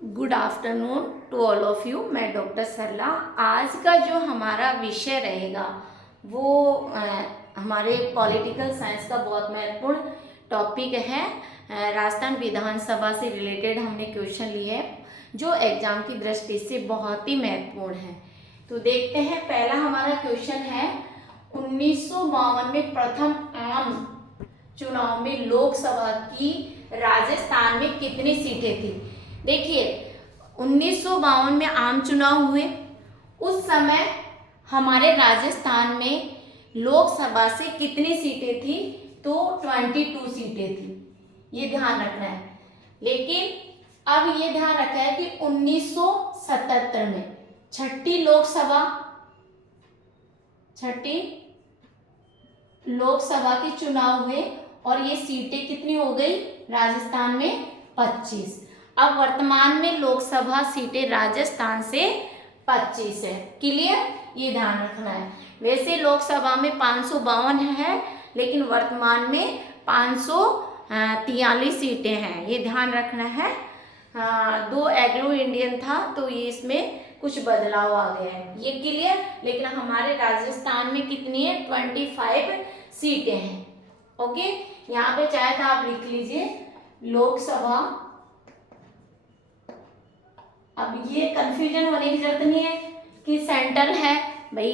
Good afternoon to all of you. मैं doctor Sarla. आज का जो हमारा विषय रहेगा वो हमारे पॉलिटिकल साइंस का बहुत महत्वपूर्ण टॉपिक है। राजस्थान विधानसभा से रिलेटेड हमने क्वेश्चन लिए हैं जो एग्जाम की दृष्टि से बहुत ही महत्वपूर्ण है। तो देखते हैं, पहला हमारा क्वेश्चन है 1952 में प्रथम आम चुनाव में लोकसभा की राजस्थान में कितनी सीटें थी। देखिए 1952 में आम चुनाव हुए, उस समय हमारे राजस्थान में लोकसभा से कितनी सीटें थी, तो 22 सीटें थी, ये ध्यान रखना है। लेकिन अब ये ध्यान रखना है कि 1977 में छठी लोकसभा के चुनाव हुए और ये सीटें कितनी हो गई राजस्थान में 25। अब वर्तमान में लोकसभा सीटें राजस्थान से 25 है। क्लियर, ये ध्यान रखना है। वैसे लोकसभा में 552 है, लेकिन वर्तमान में 543 सीटें हैं, ये ध्यान रखना है। 2 एग्लो इंडियन था तो ये इसमें कुछ बदलाव आ गया है, ये क्लियर। लेकिन हमारे राजस्थान में कितनी है, 25 सीटें हैं। ओके, यहाँ पे चाहे तो आप लिख लीजिए लोकसभा। अब ये कंफ्यूजन होने की जरूरत नहीं है कि सेंट्रल है, भाई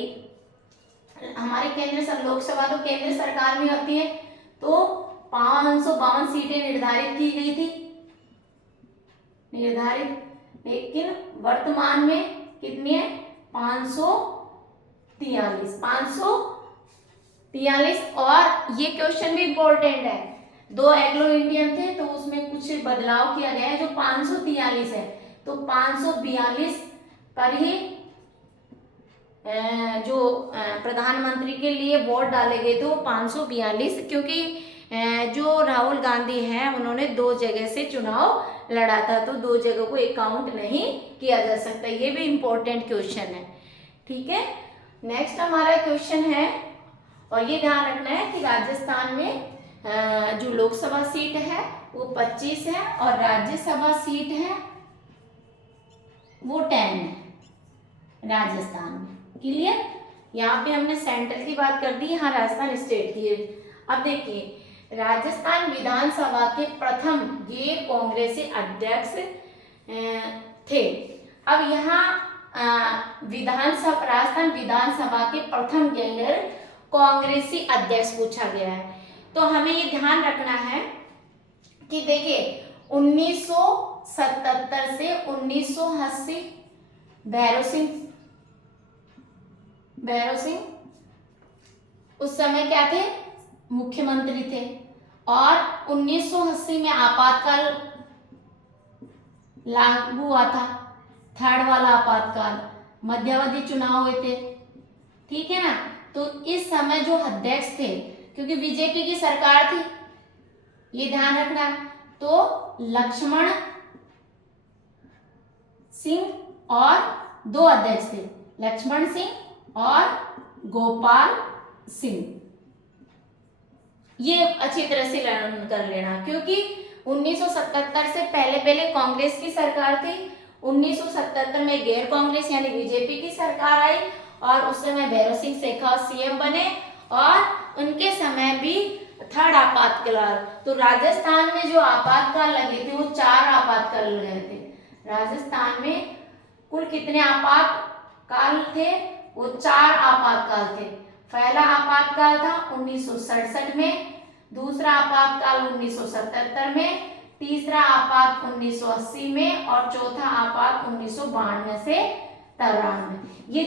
हमारे लोकसभा तो केंद्र सरकार में होती है, तो 552 सीटें निर्धारित की गई थी, लेकिन वर्तमान में कितनी है, 543। और ये क्वेश्चन भी इम्पोर्टेंट है, 2 एग्लो इंडियन थे तो उसमें कुछ बदलाव किया गया है, जो 543 है तो 542 पर ही जो प्रधानमंत्री के लिए वोट डाले गए थे वो 542, क्योंकि जो राहुल गांधी हैं उन्होंने 2 जगह से चुनाव लड़ा था, तो 2 जगह को काउंट नहीं किया जा सकता। ये भी इम्पोर्टेंट क्वेश्चन है, ठीक है। नेक्स्ट हमारा क्वेश्चन है, और ये ध्यान रखना है कि राजस्थान में जो लोकसभा सीट है वो 25 है और राज्यसभा सीट है वो 10 है राजस्थान में। क्लियर, यहाँ पे हमने सेंट्रल की बात कर दी, यहाँ राजस्थान स्टेट की है। अब देखिए राजस्थान विधानसभा के प्रथम ये कांग्रेसी अध्यक्ष थे। अब यहाँ राजस्थान विधानसभा के प्रथम गैर कांग्रेसी अध्यक्ष पूछा गया है, तो हमें ये ध्यान रखना है कि देखिए 1977 से 1980 भैरव सिंह उस समय क्या थे, मुख्यमंत्री थे। और 1980 में आपातकाल लागू हुआ था, थर्ड वाला आपातकाल, मध्यावधि चुनाव हुए थे, ठीक है ना। तो इस समय जो अध्यक्ष थे, क्योंकि बीजेपी की सरकार थी, ये ध्यान रखना, तो लक्ष्मण सिंह और 2 अध्यक्ष थे, लक्ष्मण सिंह और गोपाल सिंह। ये अच्छी तरह से लर्न कर लेना, क्योंकि 1977 से पहले कांग्रेस की सरकार थी। 1977 में गैर कांग्रेस यानी बीजेपी की सरकार आई और उस समय भैरव सिंह शेखावत सीएम बने, और उनके समय भी थर्ड आपातकाल। तो राजस्थान में जो आपातकाल लगे थे वो 4 आपातकाल लगे थे। राजस्थान में कुल कितने आपातकाल थे, वो 4 आपातकाल थे। पहला आपातकाल था 1967 में, दूसरा आपातकाल 1977 में, तीसरा आपात 1980 में और चौथा आपात 1992 से 93। ये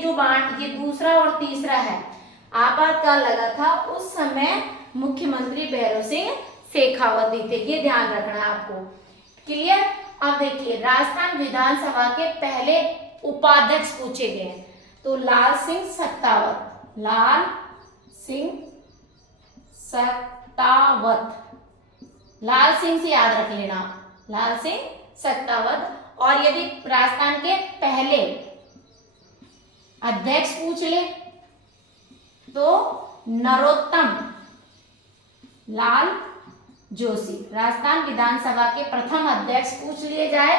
दूसरा और तीसरा है आपातकाल लगा था, उस समय मुख्यमंत्री भैरव सिंह शेखावत थे, ये ध्यान रखना है आपको। क्लियर। अब देखिए राजस्थान विधानसभा के पहले उपाध्यक्ष पूछे गए, तो लाल सिंह से याद रख लेना, लाल सिंह सत्तावत। और यदि राजस्थान के पहले अध्यक्ष पूछ ले तो नरोत्तम लाल जोशी। राजस्थान विधानसभा के प्रथम अध्यक्ष पूछ लिए जाए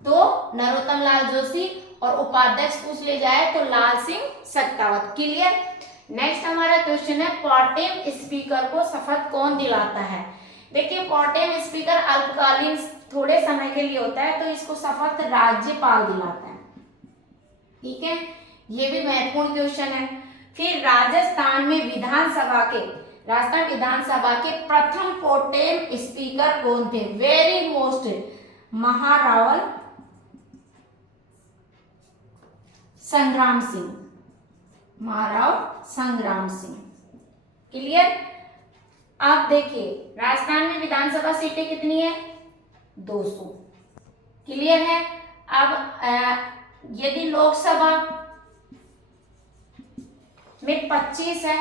तो नरोत्तम लाल जोशी, और उपाध्यक्ष पूछ ले जाए तो लाल सिंह सत्तावत। क्लियर। नेक्स्ट हमारा क्वेश्चन है, प्रोटेम स्पीकर को शपथ कौन दिलाता है। देखिए प्रोटेम स्पीकर अल्पकालीन थोड़े समय के लिए होता है, तो इसको शपथ राज्यपाल दिलाता है। ठीक है, ये भी महत्वपूर्ण क्वेश्चन है। फिर राजस्थान विधानसभा के प्रथम प्रोटेम स्पीकर कौन थे। वेरी मोस्ट, महारावल संग्राम सिंह। क्लियर। अब देखिए राजस्थान में विधानसभा सीटें कितनी है, 200। क्लियर है। अब यदि लोकसभा में 25 है,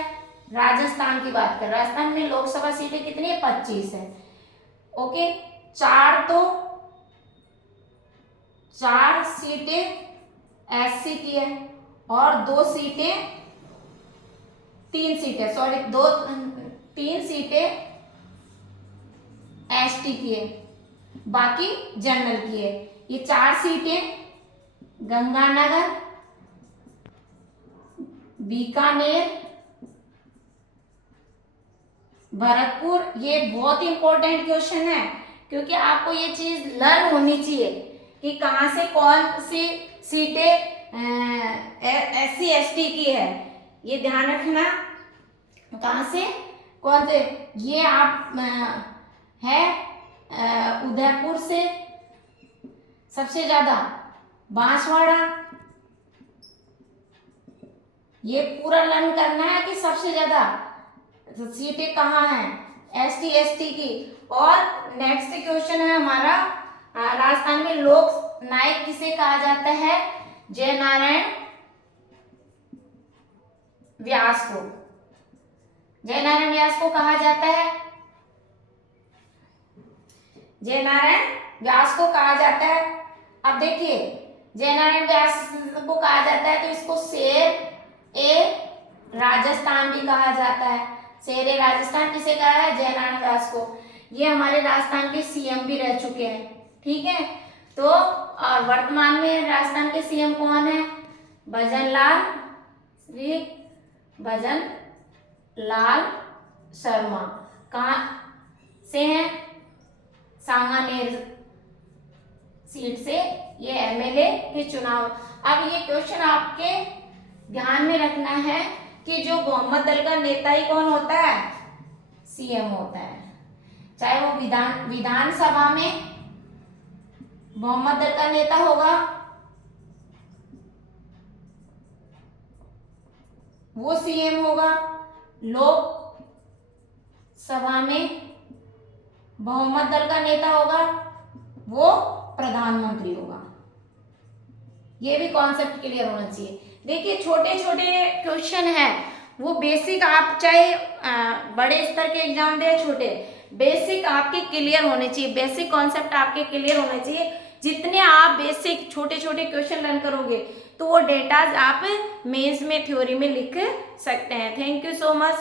राजस्थान की बात कर, राजस्थान में लोकसभा सीटें कितनी है, 25 है। ओके, 4 सीटें एससी की है और 3 सीटें एसटी की है, बाकी जनरल की है। ये 4 सीटें गंगानगर, बीकानेर, भरतपुर। ये बहुत इंपॉर्टेंट क्वेश्चन है, क्योंकि आपको ये चीज लर्न होनी चाहिए कि कहां से कौन सी सीटें एससी एसटी की है, ये ध्यान रखना। कहां से कौन से, ये आप है उदयपुर से सबसे ज्यादा, बांसवाड़ा। ये पूरा लर्न करना है कि सबसे ज्यादा सीटें कहाँ हैं एसटी एसटी की। और नेक्स्ट क्वेश्चन है हमारा, राजस्थान में लोक नायक किसे कहा जाता है। जयनारायण व्यास को कहा जाता है। जयनारायण व्यास को कहा जाता है। अब देखिए जयनारायण व्यास को कहा जाता है, तो इसको शेर ए राजस्थान भी कहा जाता है। शेर ए राजस्थान किसे कहा है, जयनारायण व्यास को। ये हमारे राजस्थान के सीएम भी रह चुके हैं। ठीक है, तो और वर्तमान में राजस्थान के सीएम कौन है, भजन लाल शर्मा। कहाँ से हैं, सांगानेर सीट से ये एमएलए के चुनाव। अब ये क्वेश्चन आपके ध्यान में रखना है कि जो बहुमत दल का नेता ही कौन होता है, सीएम होता है। चाहे वो विधानसभा में बहुमत दल का नेता होगा, वो सीएम होगा। लोकसभा में बहुमत दल का नेता होगा, वो प्रधानमंत्री होगा। ये भी कॉन्सेप्ट क्लियर होना चाहिए। देखिए छोटे छोटे क्वेश्चन है, वो बेसिक आप चाहे बड़े स्तर के एग्जाम दे, छोटे बेसिक आपके क्लियर होने चाहिए, बेसिक कॉन्सेप्ट आपके क्लियर होने चाहिए। जितने आप बेसिक छोटे छोटे क्वेश्चन लर्न करोगे, तो वो डेटा आप मेंस में थ्योरी में लिख सकते हैं। Thank you so much.